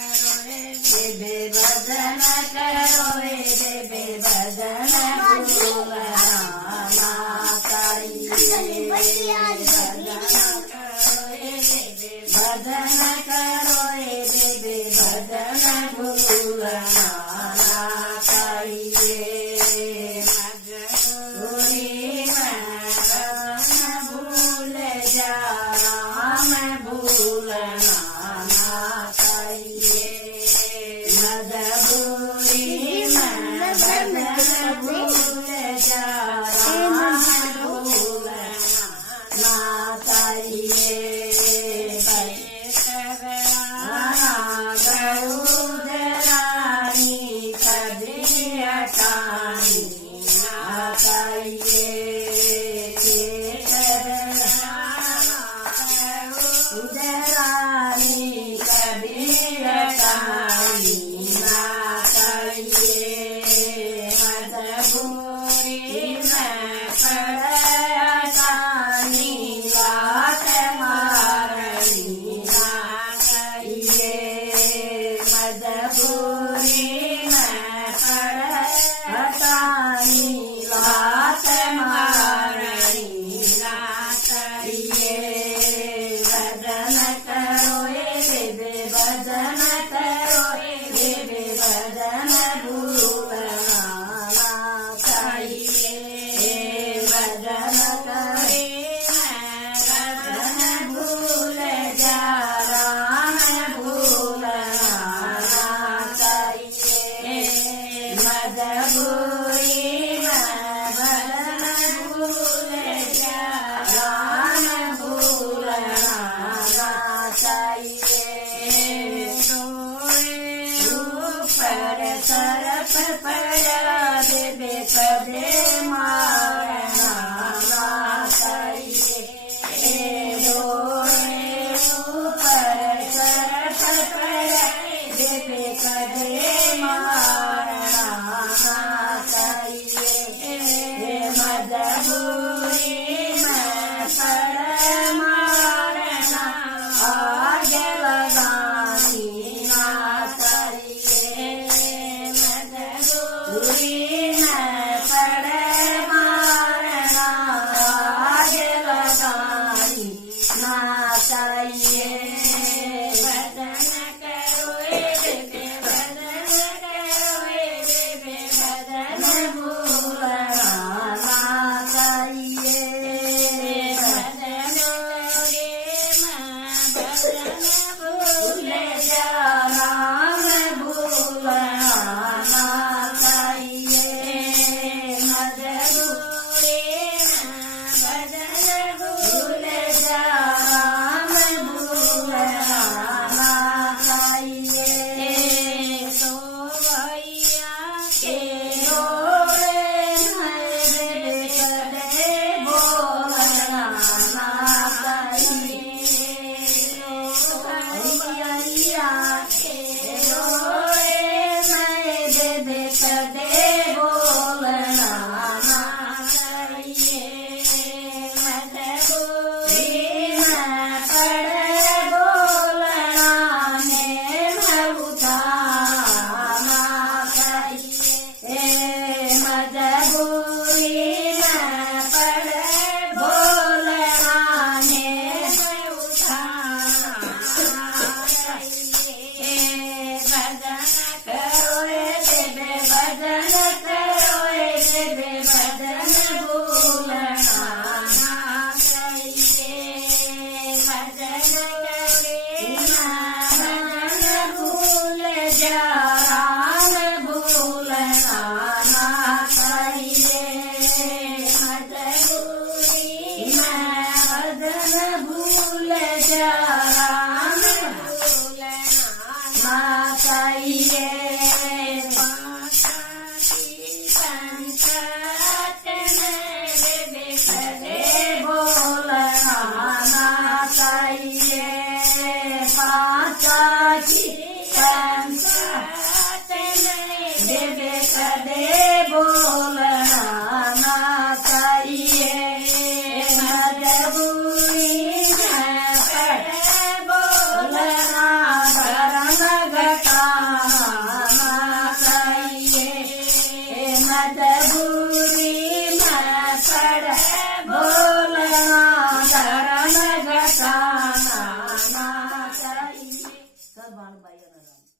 बेबे भजन करो रे बेबे भजन भूलना चाहिए भजन करो रे बेबे भजन भूलना चाहिए मजबूरी में भूल जा राम भूलना चाहिए मजबूरी में भजन भूल जा राम भूलना चाहिए गरुदरानी कभी हटानी ना चाहिए गरुदरानी कभी हटानी ना चाहिए मजबूरी में पड़ानी लात मारनी ना चाहिए मजबूरी में पड़ानी लात मारनी ना चाहिए भजन करो बेबे भजन करो बेबे भजन भूलना चाहिए भजन करे भजन भूल जा राम भूलना चाहिए मजबूरी में भजन भूल जा राम भूलना चाहिए ऊपर सरप पड़ा बेबे कदे मारना चाहिए ऊपर सरप पड़ा बेबे कदे मारना चाहिए मजबूरी में पड़ मारना आग लगानी ना चाहिए मजबूरी में पड़ मारना आग लगानी ना चाहिए भजन करो बेबे भजन करो बेबे भजन भूलना चाहिए भजन भूल जा राम भूलना चाहिए मजबूरी में भजन भूल जा राम भूलना चाहिए तो भैया के रोए मेरे कदे बोलना चाहिए भैया के रोए मेरे कदे बोलना चाहिए मजबूरी में पड़ बोलना में उठाना चाहिए मजबूरी में पड़ बोलना में उठाना चाहिए भजन करो बेबे भजन करो बेबे भजन भूलना चाहिए भजन भजन भूल जा राम भूलना चाहिए मजबूरी में भजन भूल जा राम भूलना चाहिए संकट मेरे कदे बोलना चाहिए पाचा की संकट मेरे कदे बोलना चाहिए मजबूरी में बोलना धनुबाई અને રામ.